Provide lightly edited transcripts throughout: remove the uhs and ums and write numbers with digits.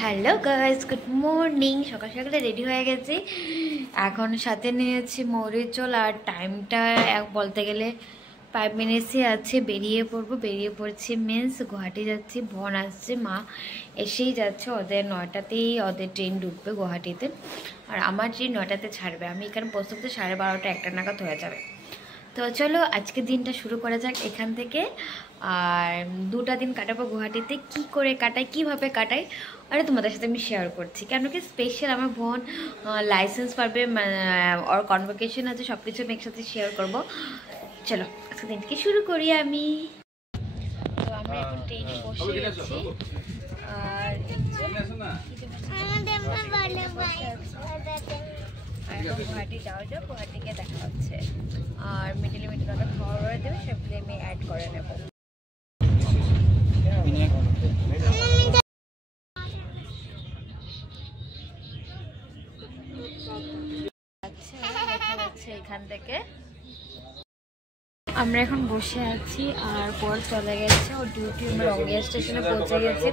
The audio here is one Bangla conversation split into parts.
Hello guys, good morning. সকাল সকালে রেডি হয়ে গেছি। এখন সাথে নিয়েছি মৌরির চোল, আর টাইমটা বলতে গেলে 5 মিনিটসই আছে। বেরিয়ে পড়ছি মিন্স গুয়াহাটি যাচ্ছি। বোন আসছে, মা এসেই যাচ্ছে। ওদের 9টাতেই ওদের ট্রেন ঢুকবে গুয়াহাটিতে, আর আমার ট্রেন 9টাতে ছাড়বে। আমি এখানে পৌঁছতে 12:30 1টা নাগাদ হয়ে যাবে। তো চলো আজকে দিনটা শুরু করা যাক এখান থেকে। আর 2টা দিন কাটাবো গুয়াহাটিতে। কি করে কাটাই, কিভাবে কাটাই, আরে তোমাদের সাথে আমি শেয়ার করছি। কেন কি স্পেশাল আমার বোন লাইসেন্স পাবে, ওর কনভোকেশন আছে, সব কিছু আমি একসাথে শেয়ার করবো। চলো আজকে দিনকে শুরু করি আমি। তো আমরা এখন ট্রেনে বসে আছি, আর গুয়াহাটি যাওয়া যাক। গুয়াহাটিকে দেখা হচ্ছে, আর মিডিলে একটা খাওয়া দেবে, সেগুলি আমি অ্যাড করে নেব। আচ্ছা, দেখা যাচ্ছে এখান থেকে আমরা এখন বসে আছি, আর পর চলে গেছে ওর ডিউটি। আমরা রঙ্গিয়া স্টেশনে পৌঁছে গেছি,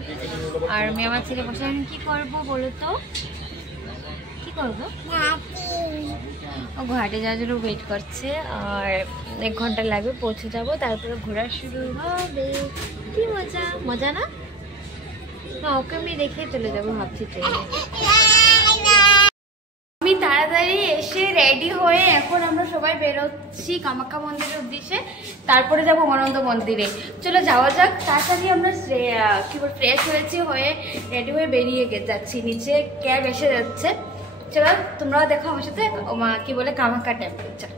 আর আমি আমার ছেলে বসে এখন কি করবো বলো তো, কি করবো? ও গুয়াহাটি যাওয়ার জন্য ওয়েট করছে, আর 1 ঘন্টা লাগবে, পৌঁছে যাব, তারপরে ঘোরা শুরু হবে। কি মজা, মজা না? না, ওকে আমি রেখে চলে যাবো ভাবছি ট্রেনে। আমি তাড়াতাড়ি এসে রেডি হয়ে এখন আমরা সবাই বেরোচ্ছি কামাখ্যা মন্দিরের উদ্দেশ্যে, তারপরে যাবো উমানন্দ মন্দিরে। চলো যাওয়া যাক। তাড়াতাড়ি আমরা কি বল ফ্রেশ হয়ে রেডি হয়ে বেরিয়ে যাচ্ছি। নিচে ক্যাব এসে যাচ্ছে। চলো তোমরাও দেখো আমার সাথে কি বলে কামাখ্যা টেম্পল। চলো।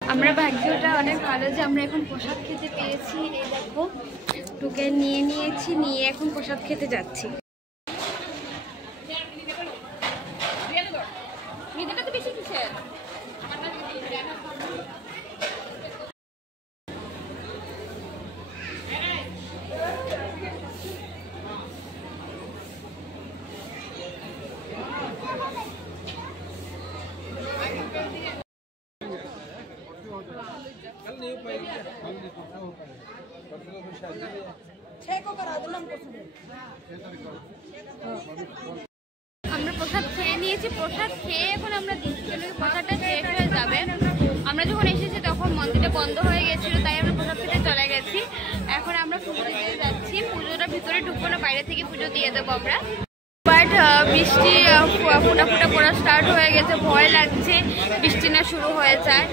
আমরা ভাগ্যটা অনেক ভালো যে আমরা এখন প্রসাদ খেতে পেয়েছি। এই দেখো টোকেন নিয়েছি, নিয়ে এখন প্রসাদ খেতে যাচ্ছি। আমরা প্রসাদ খেয়ে নিয়েছি। প্রসাদ খেয়ে এখন আমরা প্রসাদটা শেষ হয়ে যাবে। আমরা যখন এসেছি তখন মন্দিরটা বন্ধ হয়ে গেছিল, তাই আমরা প্রসাদ খেতে চলে গেছি। এখন আমরা পুজো দিতে যাচ্ছি। পুজোটা ভিতরে ঢুকবো না, বাইরে থেকে পুজো দিয়ে দেবো আমরা। বাট বৃষ্টি ফোটা পড়া স্টার্ট হয়ে গেছে, ভয় লাগছে বৃষ্টি না শুরু হয়ে যায়।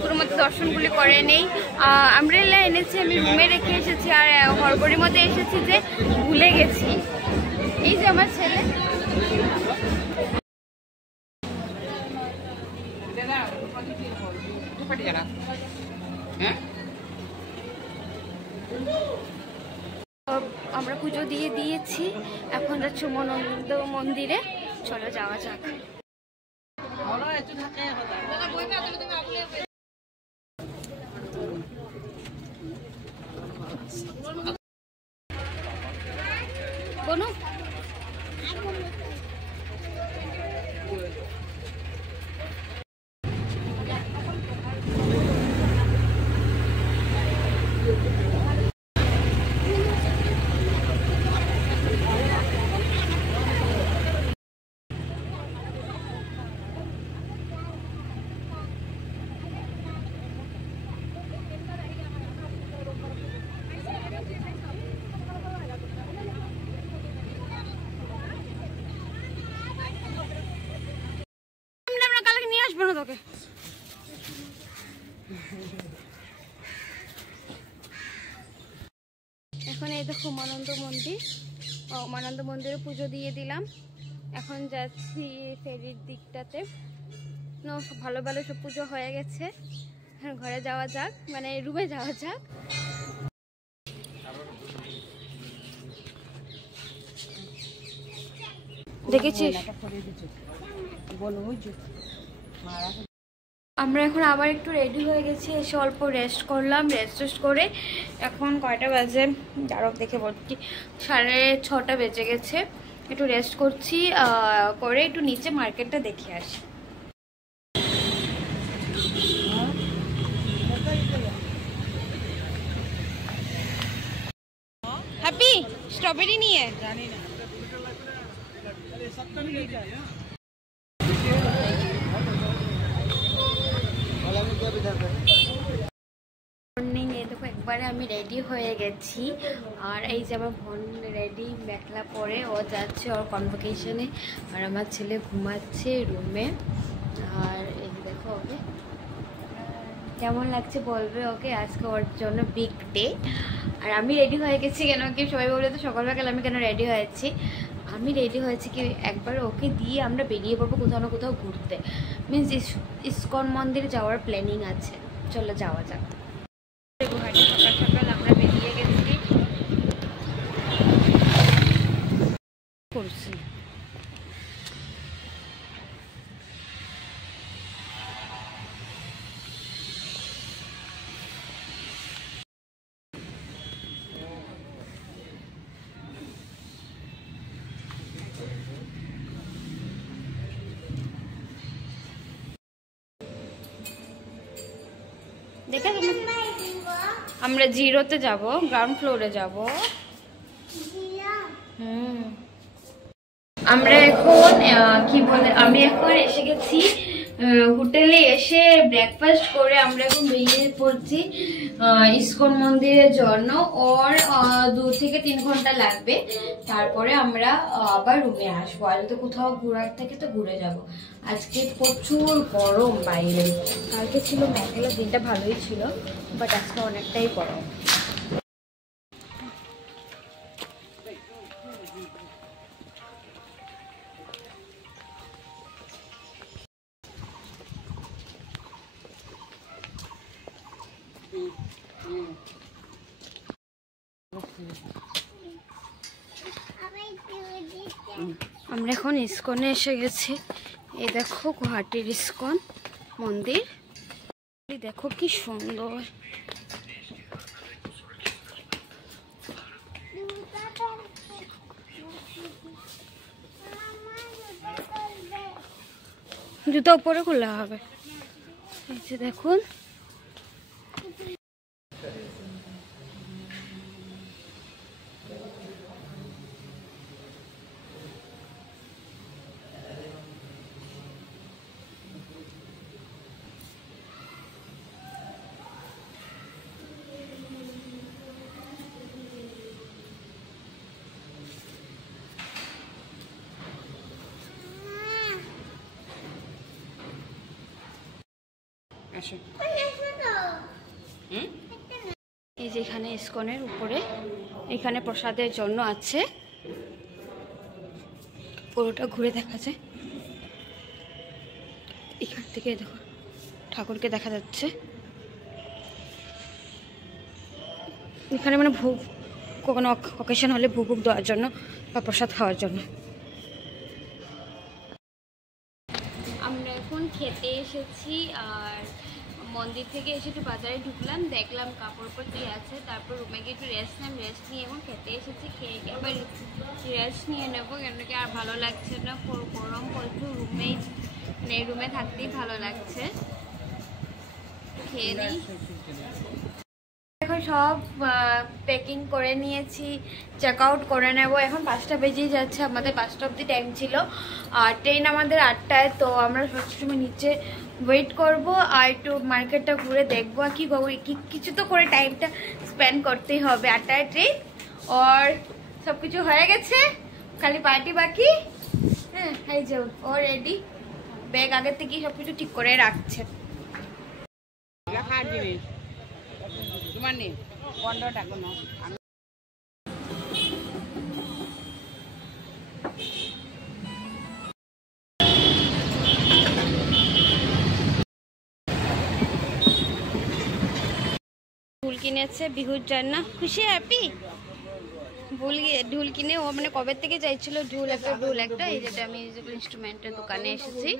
পুরো মধ্যে দর্শনগুলি করে নেই। আমব্রেলা এনেছি, আমি রুমে রেখে এসেছি, আর হড়বড়ির মধ্যে এসেছি যে ভুলে গেছি। এই যে আমার ছেলে, আমরা পুজো দিয়ে দিয়েছি। এখন যাচ্ছি উমানন্দ মন্দিরে। চলো যাওয়া যাক। বনু তোকে এখন এই দেখো উমানন্দ মন্দির। উমানন্দ মন্দিরে পুজো দিয়ে দিলাম। এখন যাচ্ছি ফেরির দিকটাতে। ভালো সব পুজো হয়ে গেছে। এখন ঘরে যাওয়া যাক, মানে রুমে যাওয়া যাক। দেখেছিস? আমরা এখন আবার একটু রেডি হয়ে গেছি, এসে অল্প রেস্ট করলাম। রেস্ট করে এখন কয়টা বাজে দাঁড়াও দেখে বলছি, 6:30 বেজে গেছে। একটু রেস্ট করছি, করে একটু নিচে মার্কেটটা দেখে আসি। হ্যাপি স্ট্রবেরি নিয়ে জানি না মর্নিং। এই দেখো একবারে আমি রেডি হয়ে গেছি, আর এই যে আমার বোন রেডি মেখলা পরে ও যাচ্ছে ওর কনভোকেশনে, আর আমার ছেলে ঘুমাচ্ছে রুমে। আর এই দেখো ওকে কেমন লাগছে বলবে, ওকে আজকে ওর জন্য বিগ ডে। আর আমি রেডি হয়ে গেছি কেন কি সবাই বলে তো সকালবেলা আমি কেন রেডি হয়েছি, আমি রেডি হয়েছি কি একবার ওকে দিয়ে আমরা বেরিয়ে পড়বো কোথাও না কোথাও ঘুরতে, মিনস ইসকন মন্দিরে যাওয়ার প্ল্যানিং আছে। চলো যাওয়া যাক। গুয়াহাটি সকাল সকাল আমরা বেরিয়ে গেছি করছি। দেখে আমরা জিরোতে যাব, গ্রাউন্ড ফ্লোরে যাব। আমরা এখন কি বলে, আমি এখন এসে গেছি হোটেলে। এসে ব্রেকফাস্ট করে আমরা এখন বেরিয়ে পড়ছি ইসকন মন্দিরের জন্য। ওর 2 থেকে 3 ঘন্টা লাগবে, তারপরে আমরা আবার রুমে আসবো। আর তো কোথাও ঘোরার থেকে তো ঘুরে যাব। আজকে প্রচুর গরম বাইরে, কালকে ছিল মেঘলা, দিনটা ভালোই ছিল, বাট আজকে অনেকটাই গরম। আমরা এখন ইসকনে এসে গেছি। এই দেখো গুয়াহাটির ইসকন মন্দির, দেখো কি সুন্দর। জুতো উপরে খোলা হবে, এই যে দেখুন। এই যে এখানে ইসকনের উপরে এখানে প্রসাদের জন্য আছে, পুরোটা ঘুরে দেখা যায়। এখান থেকে দেখো ঠাকুরকে দেখা যাচ্ছে। এখানে মানে ভোগ, কোনো অকেশন হলে ভোগ দেওয়ার জন্য বা প্রসাদ খাওয়ার জন্য। আমরা এখন খেতে এসেছি, আর মন্দির থেকে এসে একটু বাজারে ঢুকলাম, দেখলাম কাপড় কি আছে, তারপর রুমে গিয়ে একটু রেস্ট নিলাম। রেস্ট নিয়ে এখন খেতে এসেছি, খেয়ে আবার রেস্ট নিয়ে নেবো, কেন কি আর ভালো লাগছে না, গরম প্রচুর। রুমেই মানে রুমে থাকতেই ভালো লাগছে। খেয়ে নিই। এখন সব প্যাকিং করে নিয়েছি, চেক আউট করে নেব। এখন 5টা বেজেই যাচ্ছে, আমাদের 5টা অবধি টাইম ছিল, আর ট্রেন আমাদের 8টায়। তো আমরা সবসময় নিচে ওয়েট করব, আর একটু মার্কেটটা ঘুরে দেখবো, আর কি করবো, কিছু তো করে টাইমটা স্পেন্ড করতেই হবে। 8টায় ট্রেন, আর সব কিছু হয়ে গেছে, খালি পার্টি বাকি। হ্যাঁ, এই যে ও রেডি, ব্যাগ আগের থেকেই সব কিছু ঠিক করে রাখছে। ঢুল কিনেছে বিহুর জন্য, খুশি হ্যাপি। ঢুল কিনে ও মানে কবে থেকে চাইছিল ঢুল একটা। এই যেটা আমি ইনস্ট্রুমেন্টের দোকানে এসেছি।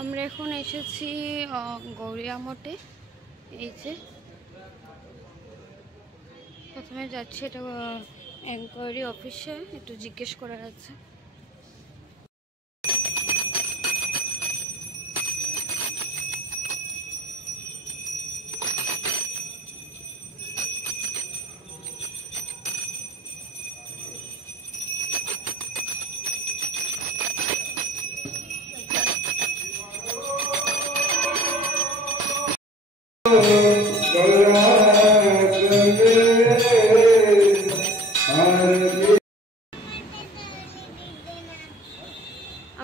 আমরা এখন এসেছি গৌরিয়া মঠে। এই যে প্রথমে যাচ্ছি, এটা এনকোয়ারি অফিসে, একটু জিজ্ঞেস করার আছে।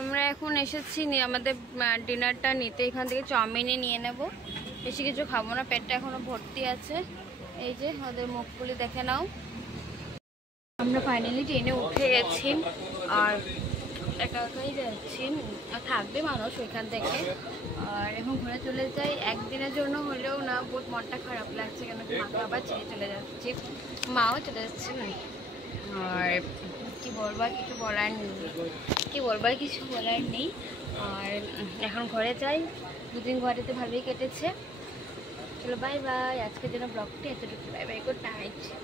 আমরা এখন এসেছি আমাদের ডিনারটা নিতে। এখান থেকে চাউমিনে নিয়ে নেব, বেশি কিছু খাবো না, পেটটা এখনো ভর্তি আছে। এই যে ওদের মুখগুলি দেখে নাও। আমরা ফাইনালি ট্রেনে উঠে গেছি, আর একা একাই যাচ্ছি, থাকবে মানুষ ওইখান থেকে। আর এখন ঘুরে চলে যাই, একদিনের জন্য হলেও না, বহুত মনটা খারাপ লাগছে, কেন কি মাকে আবার ছেড়ে চলে যাচ্ছি, মাও চলে যাচ্ছে। আর কি বলবার, কিছু বলার নেই, কিছু বলার নেই। আর এখন ঘরে যাই, দুদিন ঘরেতে ভালোই কেটেছে। চলো বাই বাই, আজকের জন্য ব্লগটি এতটুকু, বাই বাই, গুড নাইট।